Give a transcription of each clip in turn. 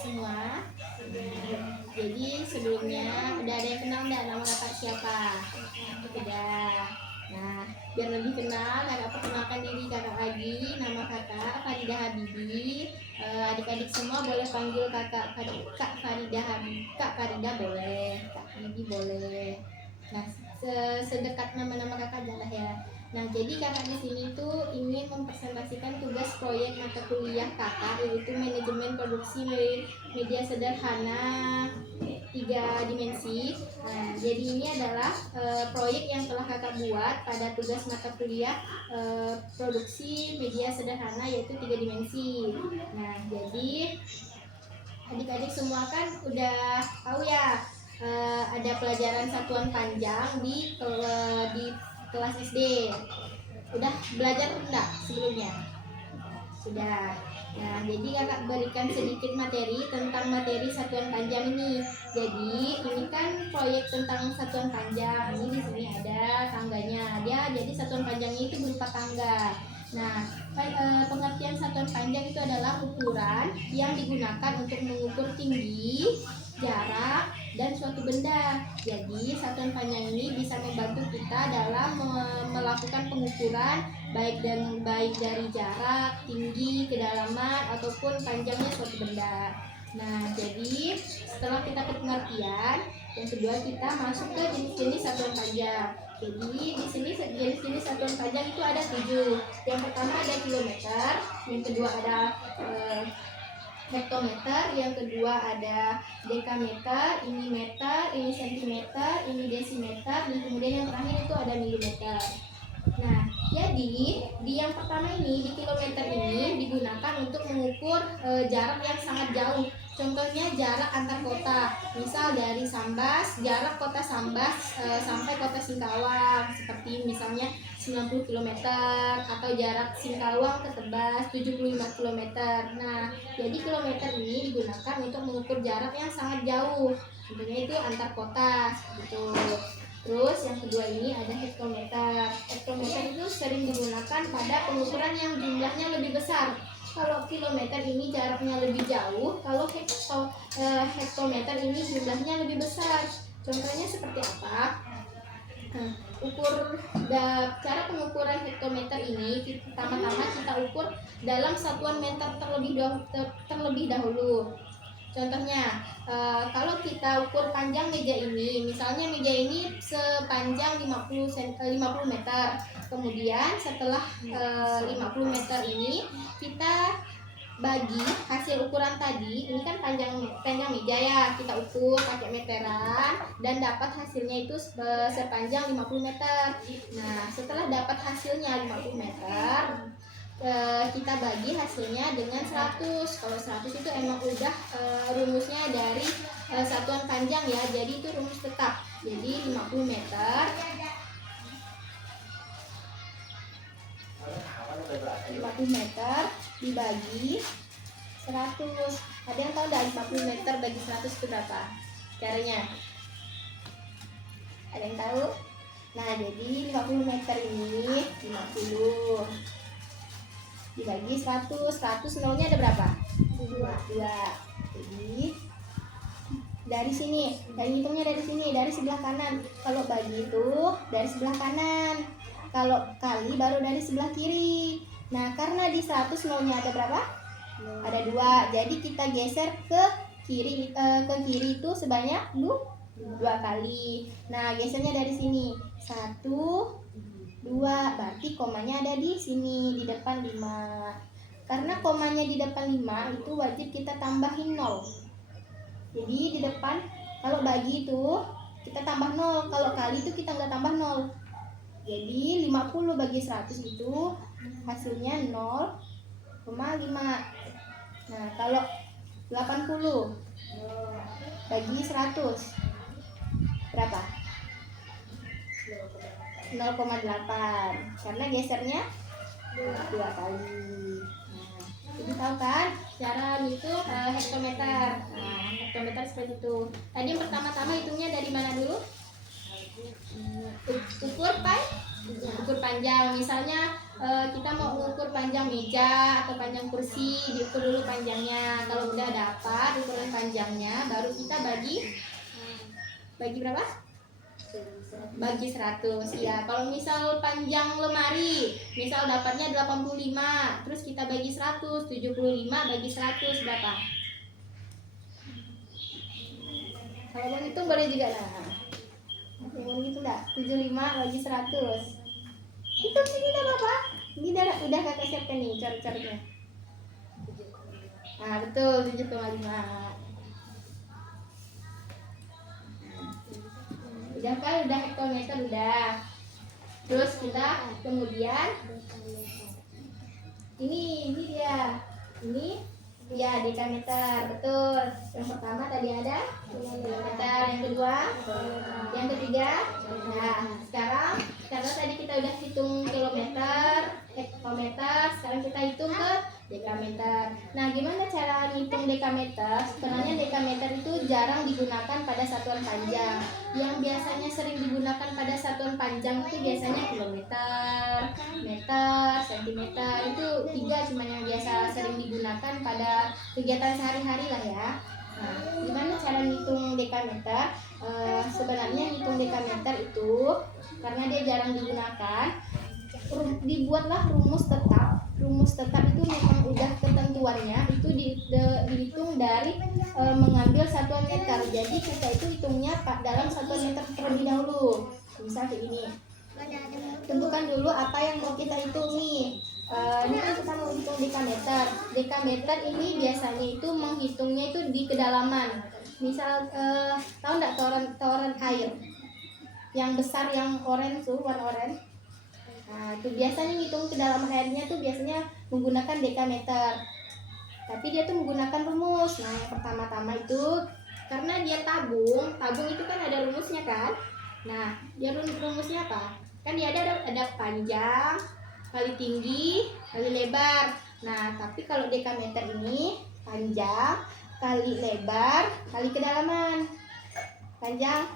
semua. Jadi sebelumnya udah ada yang kenal nggak nama kakak siapa? Udah. Nah, biar lebih kenal, kakak perkenalkan diri kakak lagi. Nama kakak Faridah Habibi. Adik-adik semua boleh panggil kakak Kak Faridah Habibi. Kak Faridah boleh, Kak Habibi boleh. Nah, sedekat nama-nama kakak aja lah ya. Nah, jadi kakak di sini tuh ingin mempresentasikan tugas proyek mata kuliah kakak, yaitu manajemen produksi media sederhana 3 dimensi. Nah, jadi ini adalah proyek yang telah kakak buat pada tugas mata kuliah produksi media sederhana yaitu 3 dimensi. Nah, jadi adik-adik semua kan udah tahu ya, ada pelajaran satuan panjang di kelas SD. Udah belajar enggak sebelumnya? Sudah. Nah, jadi kakak berikan sedikit materi tentang materi satuan panjang ini. Jadi ini kan proyek tentang satuan panjang. Ini di sini ada tangganya. Jadi satuan panjangnya itu berupa tangga. Nah, pengertian satuan panjang itu adalah ukuran yang digunakan untuk mengukur tinggi, jarak, dan suatu benda. Jadi satuan panjang ini bisa membantu kita dalam melakukan pengukuran baik dari jarak, tinggi, kedalaman, ataupun panjangnya suatu benda. Nah, jadi setelah kita ke pengertian, yang kedua kita masuk ke jenis-jenis satuan panjang. Jadi di sini jenis-jenis satuan panjang itu ada 7. Yang pertama ada kilometer, yang kedua ada hektometer, yang kedua ada dekameter, ini meter, ini sentimeter, ini desimeter, dan kemudian yang terakhir itu ada milimeter. Nah, jadi di yang pertama ini, di kilometer ini digunakan untuk mengukur jarak yang sangat jauh. Contohnya jarak antar kota, misal dari Sambas, jarak kota Sambas sampai kota Singkawang, seperti misalnya 90 km, atau jarak Singkawang ke Tebas 75 km. Nah, jadi kilometer ini digunakan untuk mengukur jarak yang sangat jauh, tentunya itu antar kota, gitu. Terus yang kedua ini ada hektometer. Hektometer itu sering digunakan pada pengukuran yang jumlahnya lebih besar. Kalau kilometer ini jaraknya lebih jauh, kalau hektometer ini jumlahnya lebih besar. Contohnya seperti apa? Cara pengukuran hektometer ini pertama-tama kita ukur dalam satuan meter terlebih dahulu. Contohnya, kalau kita ukur panjang meja ini, misalnya meja ini sepanjang 50 meter. Kemudian setelah 50 meter ini kita bagi hasil ukuran tadi. Ini kan panjang meja ya, kita ukur pakai meteran dan dapat hasilnya itu sepanjang 50 meter. Nah, setelah dapat hasilnya 50 meter, kita bagi hasilnya dengan 100. Kalau 100 itu emang udah rumusnya dari satuan panjang ya, jadi itu rumus tetap. Jadi 50 meter 50 meter dibagi 100. Ada yang tahu nggak 50 meter bagi 100 itu berapa caranya? Ada yang tahu? Nah, jadi 50 meter ini 50 dibagi 100 nolnya ada berapa? 2. Jadi dari sini, dari hitungnya dari sini, dari sebelah kanan. Kalau bagi itu dari sebelah kanan, kalau kali baru dari sebelah kiri. Nah, karena di 100 nolnya ada berapa? Ada 2. Jadi kita geser ke kiri itu sebanyak 2 kali. Nah, gesernya dari sini 1, 2, berarti komanya ada di sini, di depan 5. Karena komanya di depan 5 itu wajib kita tambahin 0. Jadi di depan kalau bagi itu kita tambah 0, kalau kali itu kita nggak tambah 0. Jadi 50 bagi 100 itu hasilnya 0,5. Nah, kalau 80 bagi 100 berapa? 0,8, karena gesernya 2 kali. Nah, jadi tahu kan cara itu hektometer. Nah, hektometer seperti itu. Tadi yang pertama-tama hitungnya dari mana dulu? Ukur panjang. Misalnya kita mau mengukur panjang meja atau panjang kursi, diukur dulu panjangnya. Kalau udah dapat ukuran panjangnya, baru kita bagi berapa? Bagi 100 ya. Kalau misal panjang lemari, misal dapatnya 85, terus kita bagi 100, 75 bagi 100 berapa? Kalau mau hitung boleh juga. Nah, mau gitu enggak? 75 bagi 100. Hitung sini dah Bapak. Ini udah kakak siapkan nih cara-caranya. Nah, betul 7,5. Udah kan, udah hektometer udah. Terus kita kemudian ini dia. Ini ya dekameter, betul. Yang pertama tadi ada kilometer, yang kedua, yang ketiga. Nah, sekarang karena tadi kita udah hitung kilometer, hektometer, sekarang kita hitung ke dekameter. Nah, gimana cara ngitung dekameter? Sebenarnya dekameter itu jarang digunakan pada satuan panjang. Yang biasanya sering digunakan pada satuan panjang itu biasanya kilometer, meter, sentimeter. Itu 3 cuma yang biasa sering digunakan pada kegiatan sehari-hari lah ya. Nah, gimana cara ngitung dekameter? Sebenarnya ngitung dekameter itu karena dia jarang digunakan, dibuatlah rumus tetap. Rumus tetap itu memang udah ketentuannya itu dihitung dari mengambil satuan meter. Jadi kita itu hitungnya dalam satuan meter terlebih dahulu. Misal kayak ini. Tentukan dulu apa yang mau kita hitung nih. Ini kan kita mau hitung dekameter. Dekameter ini biasanya itu menghitungnya itu di kedalaman. Misal tahu nggak toren air yang besar yang orange tuh, warna orange. Nah, itu biasanya ngitung kedalaman airnya tuh biasanya menggunakan dekameter. Tapi dia tuh menggunakan rumus. Nah, yang pertama-tama itu karena dia tabung itu kan ada rumusnya kan. Nah, dia rumusnya apa? Kan dia ada panjang kali tinggi kali lebar. Nah, tapi kalau dekameter ini panjang kali lebar kali kedalaman. Panjang,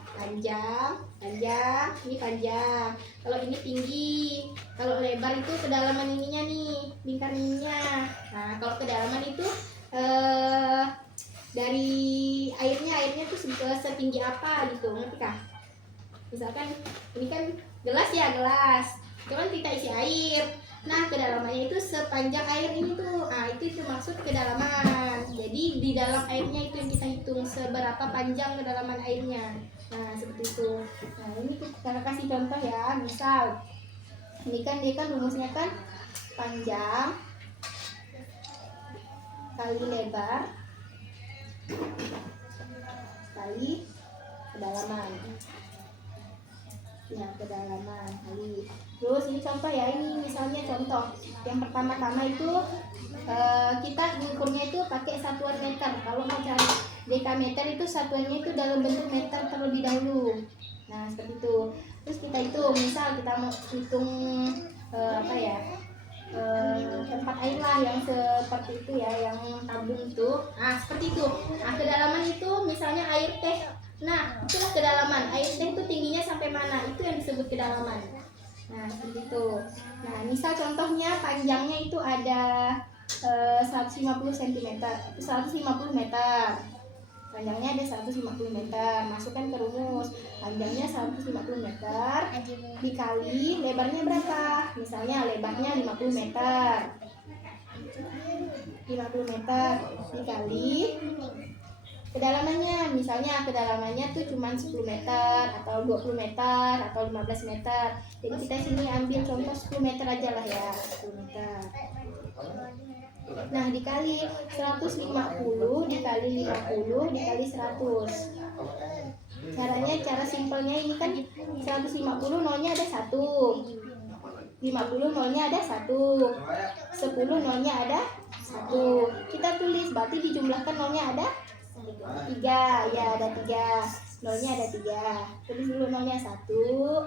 ini panjang. Kalau ini tinggi, kalau lebar itu kedalaman ininya nih, lingkar ininya. Nah, kalau kedalaman itu dari airnya tuh setinggi apa gitu, ngerti kah? Misalkan ini kan gelas ya, gelas. Itu kan kita isi air. Nah, kedalamannya itu sepanjang air ini tuh. Nah, itu maksud kedalaman. Jadi di dalam airnya itu yang kita hitung seberapa panjang kedalaman airnya. Nah, seperti itu. Nah, ini kita kasih contoh ya. Misal ini kan dia kan rumusnya kan panjang kali lebar kali kedalaman. Ya, kedalaman kali. Terus ini contoh ya, ini misalnya contoh yang pertama-tama itu kita mengukurnya itu pakai satuan meter. Kalau mau cari dekameter itu satuannya itu dalam bentuk meter terlebih dahulu. Nah, seperti itu. Terus kita hitung, misal kita mau hitung tempat air lah yang seperti itu ya, yang tabung itu. Nah, seperti itu. Nah, kedalaman itu misalnya air teh. Nah, itulah kedalaman. Air teh itu tingginya sampai mana? Itu yang disebut kedalaman. Nah, seperti itu. Nah, misal contohnya panjangnya itu ada 150 cm, 150 meter. Panjangnya ada 150 meter. Masukkan ke rumus. Panjangnya 150 meter dikali lebarnya berapa? Misalnya lebarnya 50 meter. 50 meter dikali kedalamannya, misalnya kedalamannya tuh cuma 10 meter atau 20 meter atau 15 meter. Jadi kita sini ambil contoh 10 meter aja lah ya, 10 meter. Nah, dikali 150 dikali 50 dikali 100. Caranya, cara simpelnya ini kan 150 nolnya ada 1, 50 nolnya ada 1, 10 nolnya ada 1. Kita tulis, berarti dijumlahkan nolnya ada 3, ya ada 3, nolnya ada 3. Tulis dulu nolnya 1, 2,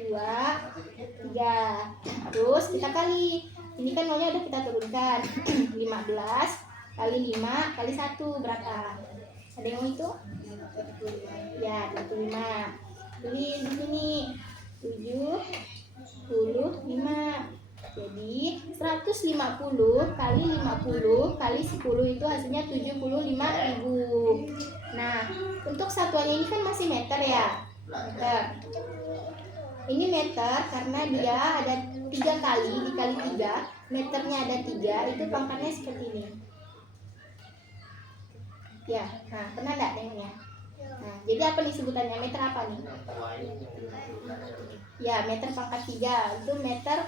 3. Terus kita kali, ini kan nolnya udah kita turunkan. 15 kali 5 kali 1 berapa? Ada yang itu? Ya, 25. Tulis di sini 75. Jadi 150 kali 50 kali 10 itu hasilnya 75.000. Nah, untuk satuannya ini kan masih meter ya. Meter. Ini meter karena dia ada 3 kali dikali 3, meternya ada 3, itu pangkatnya seperti ini. Ya, nah pernah nggak dengarnya? Nah, jadi apa nih sebutannya? Meter apa nih? Ya, meter pangkat 3 itu meter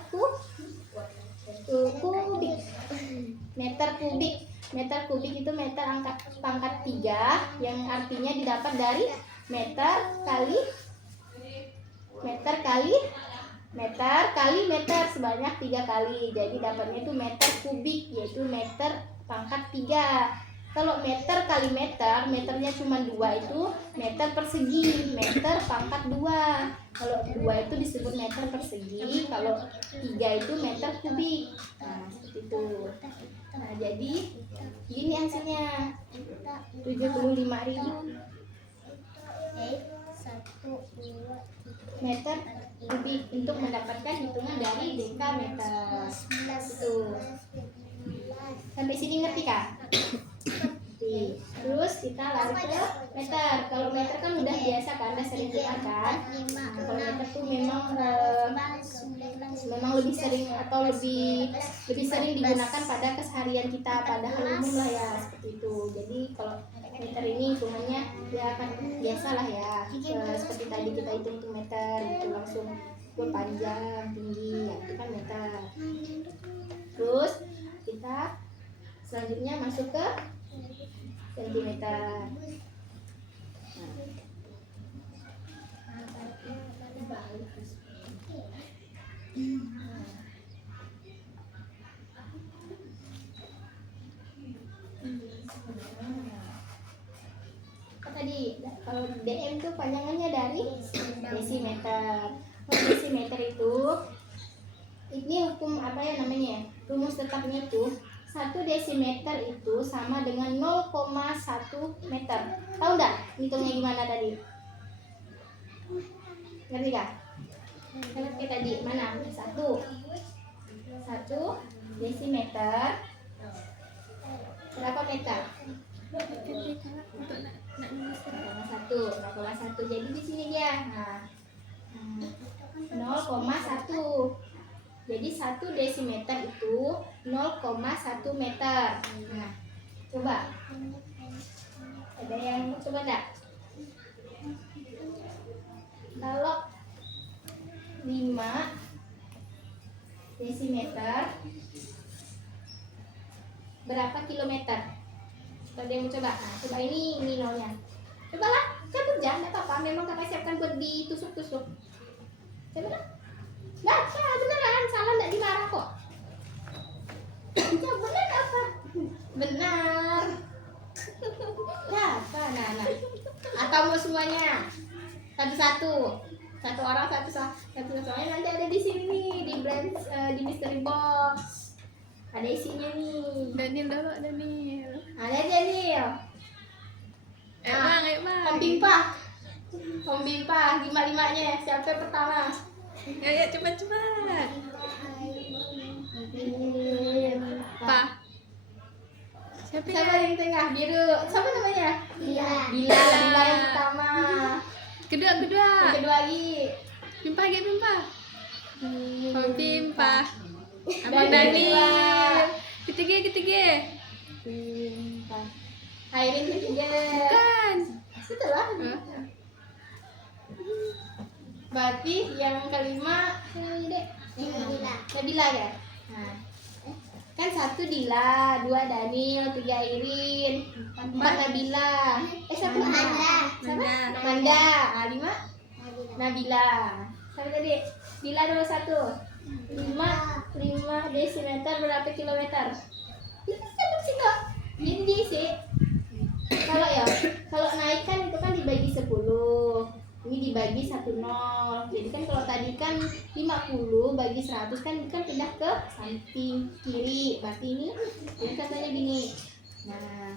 kubik. Meter kubik. Meter kubik itu meter pangkat 3 yang artinya didapat dari meter kali meter sebanyak 3 kali. Jadi dapatnya itu meter kubik, yaitu meter pangkat 3. Kalau meter kali meter, meternya cuma 2 itu meter persegi, meter pangkat 2. Kalau 2 itu disebut meter persegi, kalau 3 itu meter kubik. Nah, seperti itu. Nah, jadi ini hasilnya 75.000 meter kubik untuk mendapatkan hitungan dari dekameter. Itu. Sampai sini ngerti kah? Terus kita lari ke meter. Kalau meter kan udah biasa kan, udah sering dengar kan. Nah, kalau meter tuh memang lebih sering atau lebih sering digunakan pada keseharian kita, pada hal umum lah ya, seperti itu. Jadi kalau meter ini hitungannya ya kan biasa lah ya, seperti tadi kita hitung meter itu langsung panjang tinggi ya, itu kan meter. Terus kita selanjutnya masuk ke sentimeter. Tadi kalau DM itu panjangannya dari desimeter. Kalau desimeter itu ini hukum apa ya namanya? Rumus tetapnya itu 1 desimeter itu sama dengan 0,1 meter. Tahu enggak hitungnya gimana tadi? Ngerti kah? Kayak tadi mana? 1 desimeter berapa meter? 0,1. Jadi di sini dia. Nah, 0,1. Jadi 1 desimeter itu 0,1 meter. Nah, coba. Ada yang coba enggak? Kalau 5 desimeter berapa kilometer? Ada yang mau coba? Nah, coba ini nolnya. Cobalah, cabut ya, enggak apa-apa. Memang kakak siapkan buat ditusuk-tusuk. Coba lah. Baca beneran, salah enggak dimarah kok. Ya benar apa? Benar. Ya apa? Nah. Atau mau semuanya? Satu-satu. Satu orang satu soalnya nanti ada di sini nih di brand di mystery box. Ada isinya nih. Daniel dulu, Daniel. Ada Daniel. Bang. Om Bimpa, 5-5-nya siapa pertama? Ayo cepat. Pa. Siapa yang tengah biru? Siapa namanya? Bila yang pertama. Kedua. Yang kedua lagi. Pimpa. Om Pimpa. Abang Dari Daniel. Ketiga. Pimpa. Airin ketiga. Bukan. Setelah. Berarti yang kelima Nabila ya? Nah, kan 1 Dila, 2 Daniel, 3 Irin, 4 Nabila. Siapa? Manda. 5 Nabila. Siapa tadi? Dila nomor 1. 5 desimeter berapa kilometer? Ini sih. Kalau naik kan itu kan dibagi 10. Ini dibagi 10. Jadi kan kalau tadi kan 50 bagi 100 kan pindah ke samping kiri. Berarti ini katanya gini. Nah,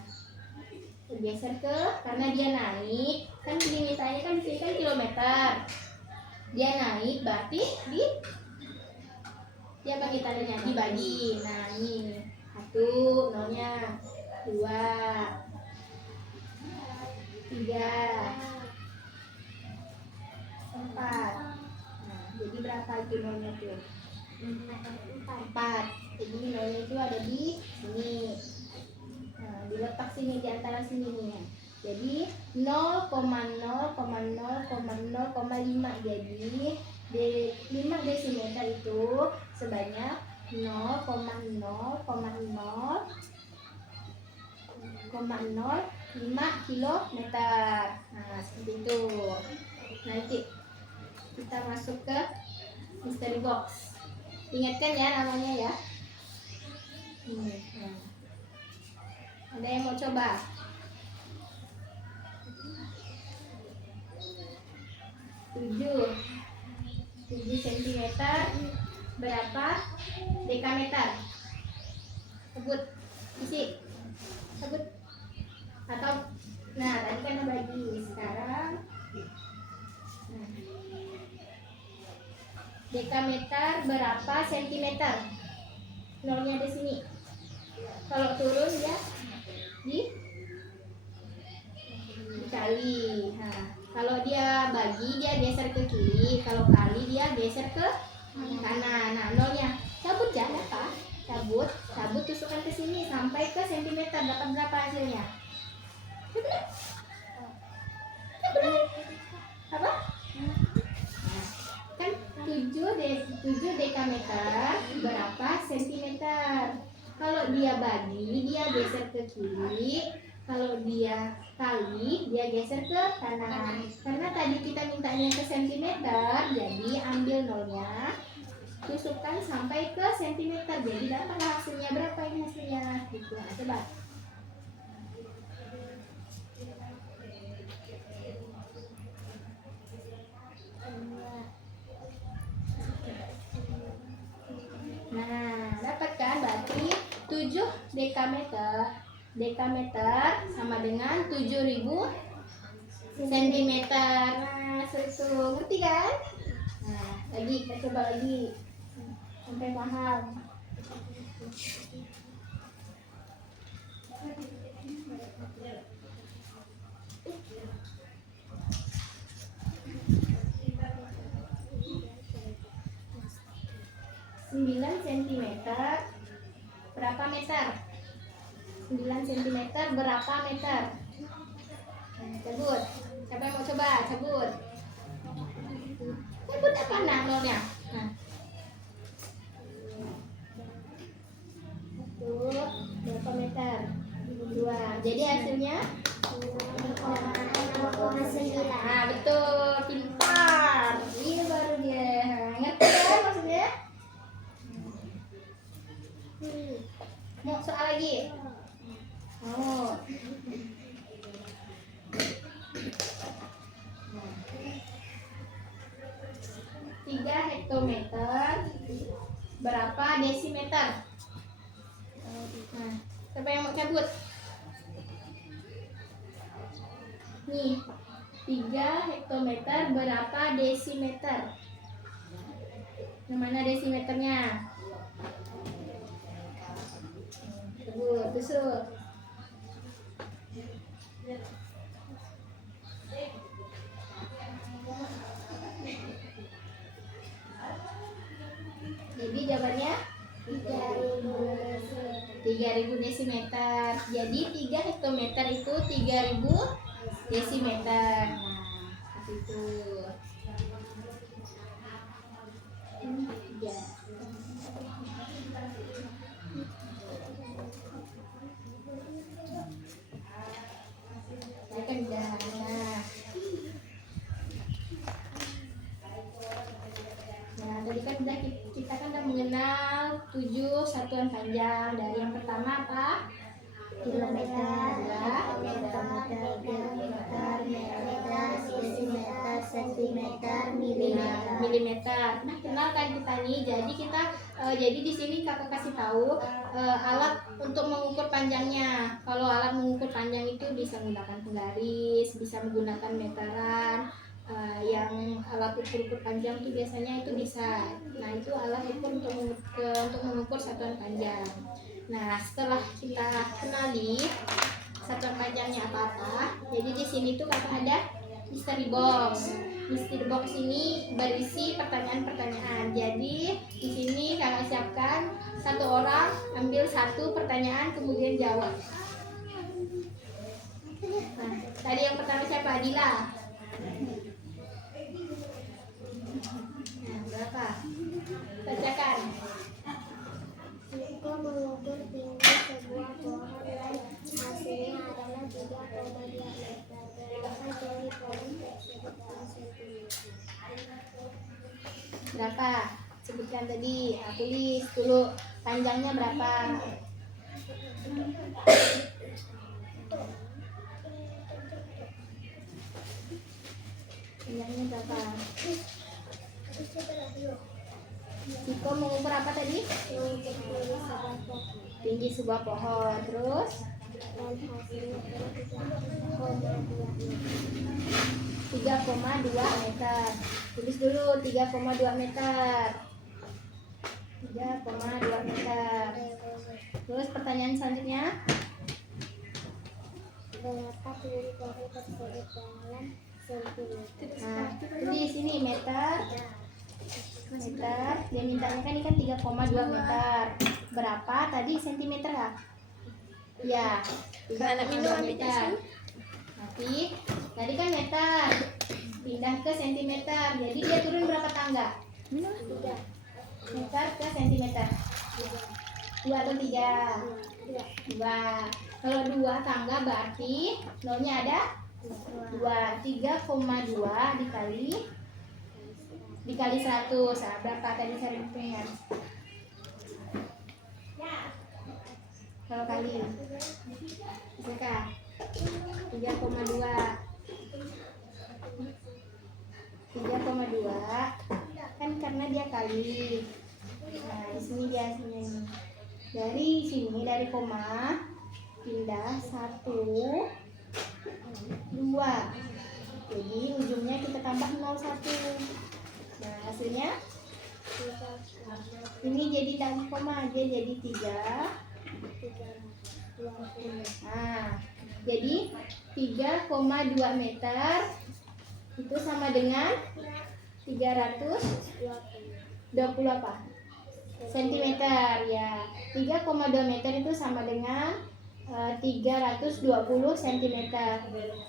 bergeser ke karena dia naik. Kan gini misalnya kan di sini kan kilometer. Dia naik berarti Dia bagi tandanya, dibagi. Nah, ini 1 nolnya, 2, 3, 4. Nah, jadi berapa itu nolnya tuh? 4. Jadi nolnya itu ada di sini. Nah, diletak sini di antara sini nih. Jadi 0,0,0,0,5. Jadi 5 desimeter itu sebanyak 0,0,0,05 kilometer. Nah, seperti itu. Nanti kita masuk ke mystery box. Ingatkan ya namanya ya. Nah. Ada yang mau coba? 7 cm berapa dekameter? Sebut, isi, sebut. Atau, nah tadi kan bagi, sekarang nah. Dekameter berapa sentimeter? Nolnya di sini. Kalau turun ya dikali. Nah, kalau dia bagi dia geser ke kiri, kalau kali dia geser ke kanan. Nah, nolnya cabut ya, apa? Cabut tusukkan ke sini sampai ke sentimeter. Dapat berapa hasilnya? Apa? Nah, kan 7 dekameter berapa sentimeter? Kalau dia bagi dia geser ke kiri, kalau dia kali dia geser ke kanan. Karena tadi kita mintanya ke sentimeter, jadi ambil nolnya, tusukkan sampai ke sentimeter. Jadi dapat hasilnya berapa ini hasilnya? Gitu. Nah, coba. Nah, dapat kan? Berarti 7 dekameter sama dengan 7.000 cm. Nah, itu ngerti kan? Nah, lagi kita coba lagi sampai paham. Sembilan cm berapa meter? 9 cm berapa meter? Cabut. Siapa yang mau coba? Cabut. Cabut apa nolnya? Nah. Satu, berapa meter? 2. Jadi hasilnya 0,9. Nah, betul. Pintar. Ini baru dia. Ngerti kan maksudnya? Mau soal lagi? Oh. 3 hektometer berapa desimeter? Nah, siapa yang mau cabut? Nih, 3 hektometer berapa desimeter? Yang mana desimeternya? Cabut, tusuk. Jadi jawabannya 3.000 desimeter. Jadi 3 hektometer itu 3.000 desimeter. Nah, seperti itu. Ya. Saya kan udah. Nah, tadi kan kita kan udah mengenal 7 satuan panjang. Dari yang pertama apa? Kilometer, desimeter, sentimeter, milimeter. Nah, kenalkan kita nih. Jadi di sini kakak kasih tahu alat untuk mengukur panjangnya. Kalau alat mengukur panjang itu bisa menggunakan penggaris, bisa menggunakan meteran, yang alat ukur panjang tuh biasanya itu bisa. Nah itu alat ukur untuk mengukur satuan panjang. Nah setelah kita kenali satuan panjangnya apa, jadi di sini tuh kakak ada mystery box. Mystery box ini berisi pertanyaan-pertanyaan. Jadi di sini kakak siapkan satu orang ambil satu pertanyaan kemudian jawab. Nah, tadi yang pertama siapa? Adila. Nah, berapa? Bacakan. Jika mengukur tinggi sebuah pohon dan hasilnya adalah 3,2 meter, berapa jari pohon tersebut dalam sentimeter? Berapa? Sebutkan tadi. Aku tulis dulu panjangnya berapa. Panjangnya berapa? Ciko mengukur apa tadi? Tinggi sebuah pohon. Terus Dan hasilnya adalah 3,2 meter. 3,2 meter. Tulis dulu 3,2 meter. 3,2 meter. Terus pertanyaan selanjutnya. Berapa tinggi pohon tersebut dalam sentimeter? Nah, tulis ini meter. Meter. Dia mintanya kan ini kan 3,2 meter. Berapa tadi sentimeter ya? Ya, Anak minum 3,2 ambil meter. Tapi tadi kan meter. Pindah ke sentimeter. Jadi dia turun berapa tangga? Minum. Meter ke sentimeter. 2 atau 3? 2. Kalau 2 tangga berarti nolnya ada 2. 3,2 dikali 100. Nah, berapa tadi saya hitungnya? Kalau kali berapa? 3,2. 3,2 kan karena dia kali. Nah, di sini dia hasilnya ini. Dari sini dari koma pindah 1 2. Jadi ujungnya kita tambah 01. Nah, hasilnya ini jadi dari koma aja jadi 3. Nah, jadi 3,2 meter itu sama dengan 320 apa? Sentimeter ya. 3,2 meter itu sama dengan 320 sentimeter.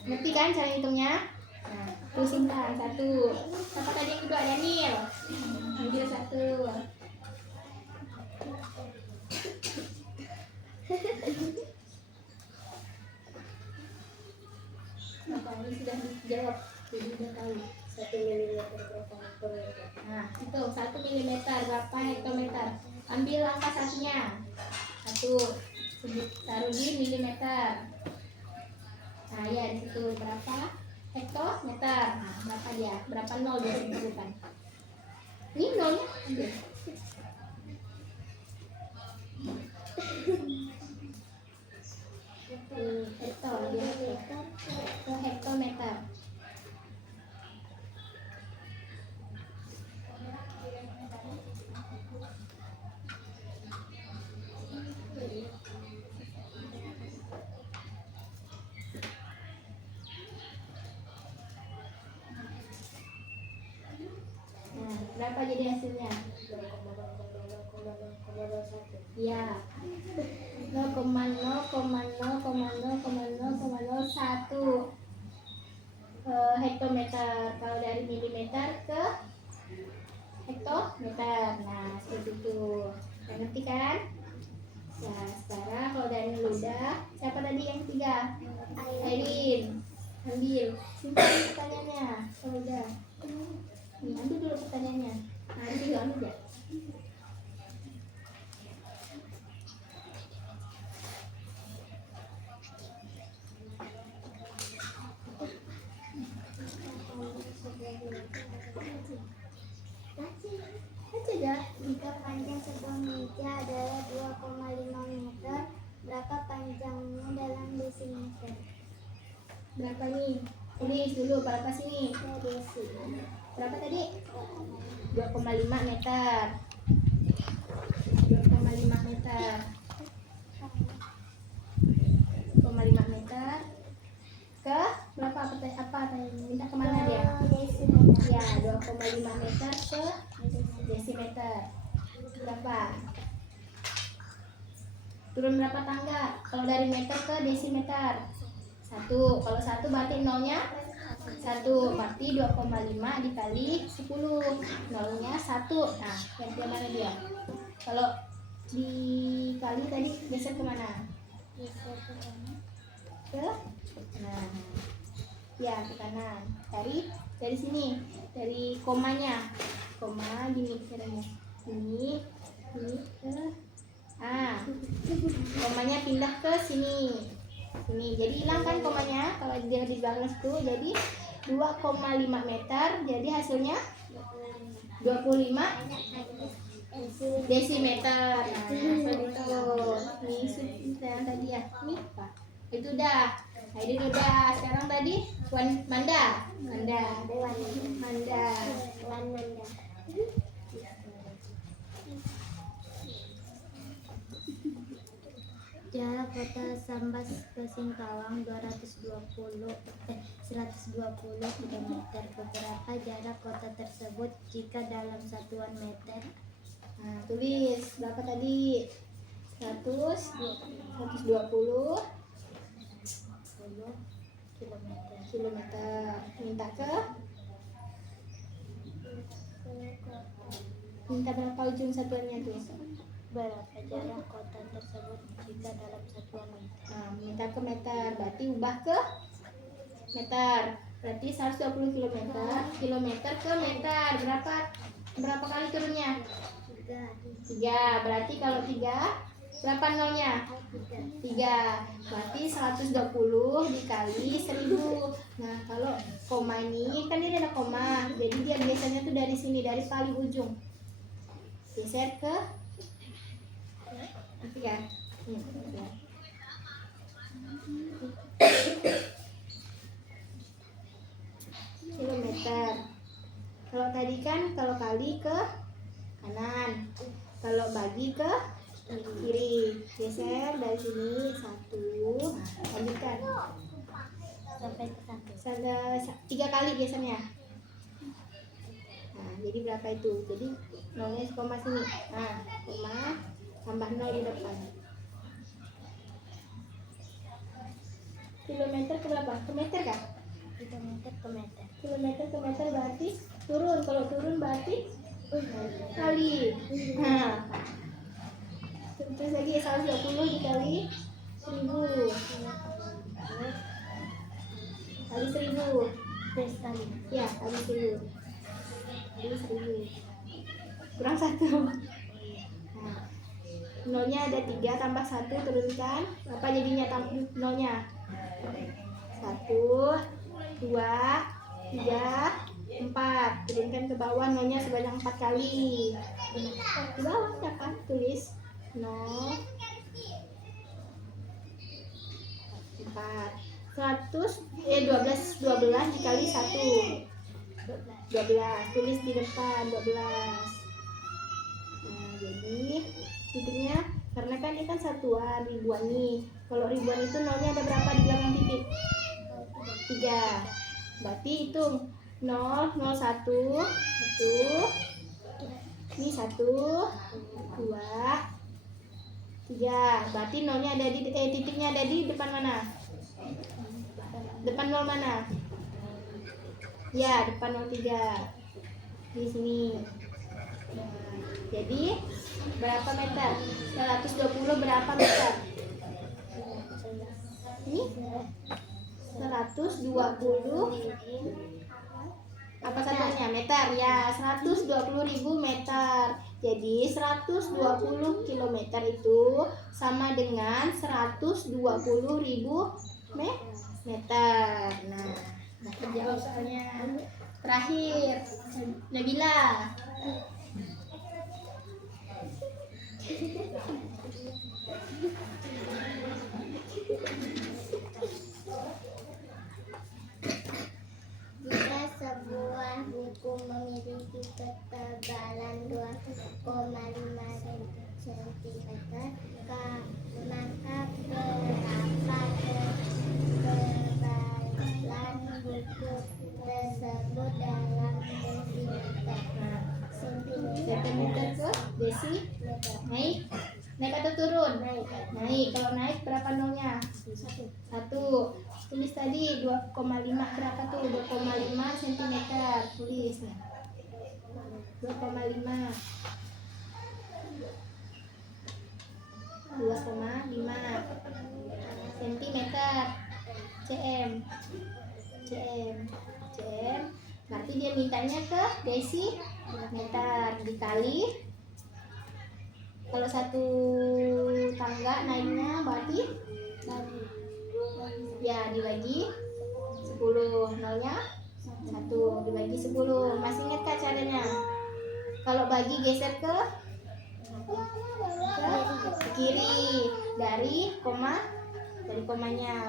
Ngerti kan cara hitungnya? Nah, tuh simpan 1. Apa tadi yang kedua? Daniel. Ambil 1. Apa ini sudah dijawab? Jadi udah tahu. 1 mm berapa meter? Nah, itu 1 milimeter berapa hektometer? Ambil angka satunya. 1. Taruh di milimeter. Nah, ya di situ berapa hektometer? Nah, berapa dia? Berapa nol dia sebutkan? Ini nolnya ambil. Hekto, dia hekto. Hektometer. Nah, berapa jadi hasilnya? Ya, 0,0,0,0,0,001 hektometer. Kalau dari milimeter ke hektometer. Nah, seperti itu. Kalian ngerti kan? Ya, sekarang kalau dari ludah, siapa tadi yang ketiga? Airin. Ambil. Simpan pertanyaannya. Kalau udah. Nih, ambil dulu pertanyaannya. Nah, ini juga ambil ya. Baca dah. Jika panjang sebuah meja adalah 2,5 meter, berapa panjangnya dalam desimeter? Berapa nih? Tulis dulu berapa sini? Desi. Berapa tadi? 2,5 meter. 2,5 meter. 2,5 meter. Ke berapa? Apa tadi? Minta kemana dia? Desimeter. Ya, 2,5 meter ke desimeter. Berapa? Turun berapa tangga? Kalau dari meter ke desimeter? 1. Kalau 1 berarti nolnya 1. Berarti 2,5 dikali 10. Nolnya 1. Nah, yang mana dia? Kalau dikali tadi geser kemana? Geser ke kanan. Ke? Nah, ya ke kanan. Dari sini, dari komanya. Koma gini caranya. Ini ke komanya pindah ke sini. Jadi hilang kan komanya kalau dia di belakang situ. Jadi 2,5 meter. Jadi hasilnya 25 desimeter. Nah, itu. Ini yang tadi ya. Ini Pak. Itu udah. Nah, ini udah. Sekarang tadi Manda. Jarak kota Sambas ke Singkawang 120 km. Beberapa jarak kota tersebut jika dalam satuan meter? Nah, tulis berapa tadi? 120 kilometer. Minta berapa ujung satuannya tuh? Berapa jarak kota tersebut jika dalam satuan meter? Nah, minta ke meter, berarti ubah ke meter. Berarti 120 kilometer ke meter. Berapa kali turunnya? 3. Berarti kalau 3 berapa nolnya? 3. Berarti 120 dikali 1000. Nah, kalau koma ini kan ini ada koma. Jadi dia biasanya tuh dari sini, dari paling ujung. Geser ke ya. Kilometer. Kalau tadi kan kalau kali ke kanan, kalau bagi ke kiri. Geser dari sini 1. Lanjutkan Sampai ke 3 kali gesernya. Nah, jadi berapa itu? Jadi nolnya koma sini. Nah, koma tambah 0 di depan. Kilometer ke berapa? Ke meter kah? kilometer ke meter. Kilometer ke meter berarti turun. Kalau turun berarti kali. Nah, terus lagi 120 dikali 1000. Kali 1000. Tes kali. Ya, kali 1000. Kali 1000. Kurang 1. Nah, nolnya ada 3 tambah 1 turunkan. Apa jadinya nolnya? 1, 2, 3, 4. Turunkan ke bawah, nolnya sebanyak 4 kali. Di bawah apa? Tulis 0, 4. 12 dikali 1. 12. Tulis di depan 12. Nah, jadi titiknya karena kan ini kan satuan ribuan nih. Kalau ribuan itu nolnya ada berapa di belakang titik? 3. Berarti hitung 0, 0, 1, 1. Ini 1, 2, 3. Berarti nolnya ada di titiknya ada di depan mana? Depan 0 mana? Ya, depan 03. Di sini. Nah, jadi berapa meter? 120 berapa meter? Ini 120 apa satunya? Meter ya, 120.000 meter. Jadi 120 kilometer itu sama dengan 120.000 meter. Nah, terjawab soalnya. Terakhir, Nabila. Naik atau turun? Naik. Kalau naik berapa nolnya? 1. Tulis tadi 2,5 berapa tuh? 2,5 cm. Tulis nih. 2,5 cm. cm. Berarti dia mintanya ke desimeter dikali, kalau satu tangga naiknya berarti ya dibagi 10, nolnya 1 dibagi 10. Masih ingat kak caranya? Kalau bagi geser ke kiri dari komanya.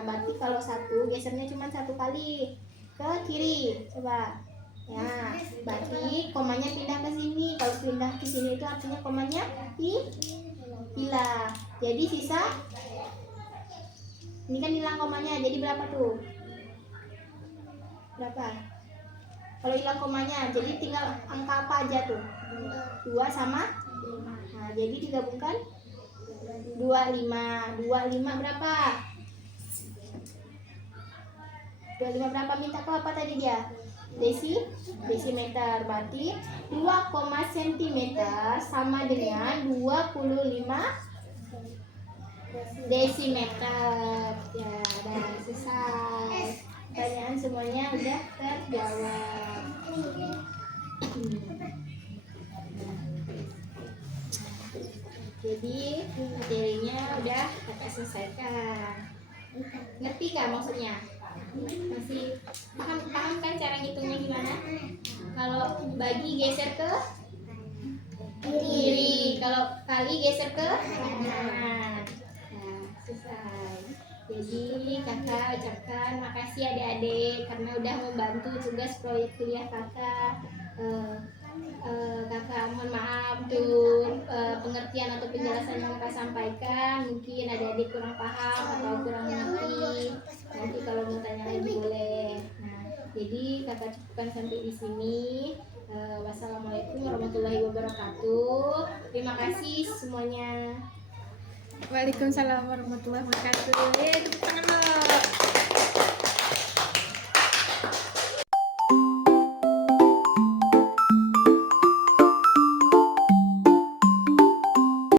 Berarti kalau 1 gesernya cuma 1 kali ke kiri. Coba. Ya, berarti komanya pindah ke sini. Kalau pindah ke sini itu artinya komanya hilang. Jadi sisa ini kan hilang komanya. Jadi berapa tuh? Berapa? Kalau hilang komanya, jadi tinggal angka apa aja tuh? 2 sama 5. Nah, jadi digabungkan 25. 25 berapa? 25 berapa? Minta ke apa tadi dia? Desimeter. Berarti 2, cm sama dengan 25 desimeter. Ya, udah selesai. Pertanyaan semuanya udah terjawab. Jadi materinya udah kakak selesaikan. Ngerti gak maksudnya? Masih paham kan cara ngitungnya gimana? Kalau bagi geser ke kiri, kalau kali geser ke kanan. Nah, selesai. Jadi kakak ucapkan makasih adik-adik karena udah membantu tugas proyek kuliah kakak. Kakak mohon maaf tuh pengertian atau penjelasan yang kakak sampaikan mungkin adik-adik kurang paham atau kurang mengerti. Nanti kalau mau tanya lagi boleh. Nah, jadi kakak cukupkan sampai di sini. Wassalamualaikum warahmatullahi wabarakatuh. Terima kasih semuanya. Waalaikumsalam warahmatullahi wabarakatuh. Tepuk tangan dong.